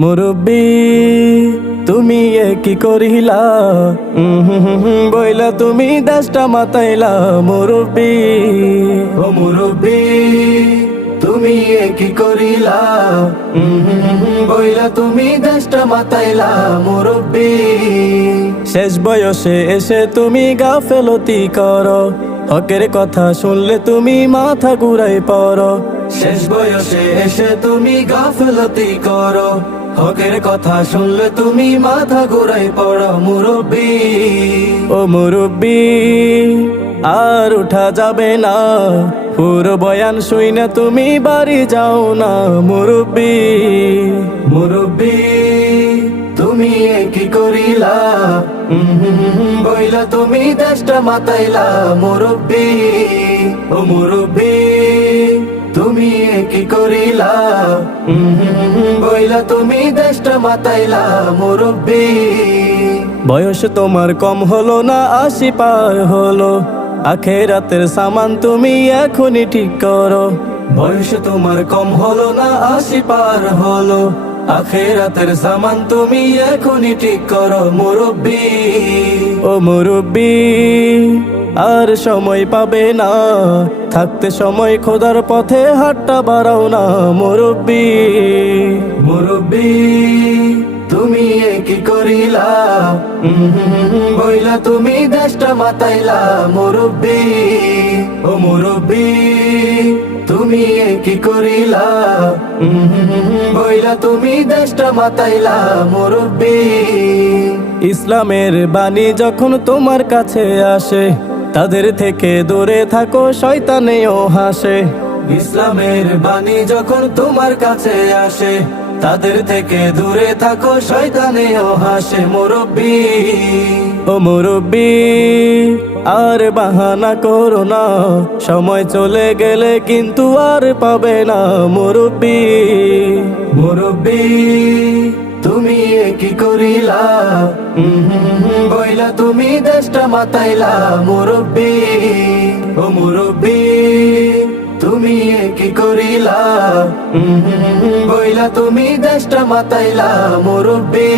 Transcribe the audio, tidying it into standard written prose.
মুরব্বি তুমি কি করিলা বইলা তুমি দেশটা মাতাইলা মুরব্বি ও মুরব্বি তুমি কি করিলা বইলা তুমি দেশটা মাতাইলা মুরব্বি শেষ বয়সে এসে তুমি গাফেলতি করো হকের কথা শুনলে তুমি মাথা ঘুরাই পড়ো শেষ বয়সে এসে তুমি গাফেলতি করো হকের কথা শুনলে তুমি মাথা ঘুরাই পড়ো মুরব্বি ও মুরব্বি আর উঠা যাবে না পুরো বয়ান শুইনা তুমি বাড়ি যাও না মুরব্বি মুরব্বি তুমি কি করিলা বইলা তুমি দেশটা মাতাইলা মুরব্বি ও মুরব্বি তুমি কি করিলা বইলা তুমি দেশটা মাতাইলা মুরব্বি বয়স তোমার কম হলো না 80 পার হলো আখেরাতের সামান তুমি এখনই ঠিক করো বয়স তোমার কম হলো না 80 পার হলো আখেরাতের সামান তুমি এখনই ঠিক করো মুরব্বি ও মুরব্বি আর সময় পাবে না থাকতে সময় খোদার পথে হাতটা বাড়াও না মুরব্বি মুরব্বি তুমি কি করিলা বইলা তুমি দেশটা মাতাইলা মুরব্বি ও মুরব্বি তুমি কি করিলা বইলা তুমি দেশটা মাতাইলা মুরব্বি ইসলামের বাণী যখন তোমার কাছে আসে তাদের থেকে দূরে থাকো শয়তানেও হাসে ইসলামের বাণী যখন তোমার কাছে আসে তাদের থেকে দূরে থাকো শয়তানেও হাসে মুরব্বি ও মুরব্বি আর বাহানা করো না সময় চলে গেলে কিন্তু আর পাবে না মুরব্বি মুরব্বি তুমি কি করিলা বইলা তুমি দেশটা মাতাইলা মুরব্বি ও মুরব্বি তুমি কি করিলা বইলা তুমি দেশটা মাতাইলা মুরব্বি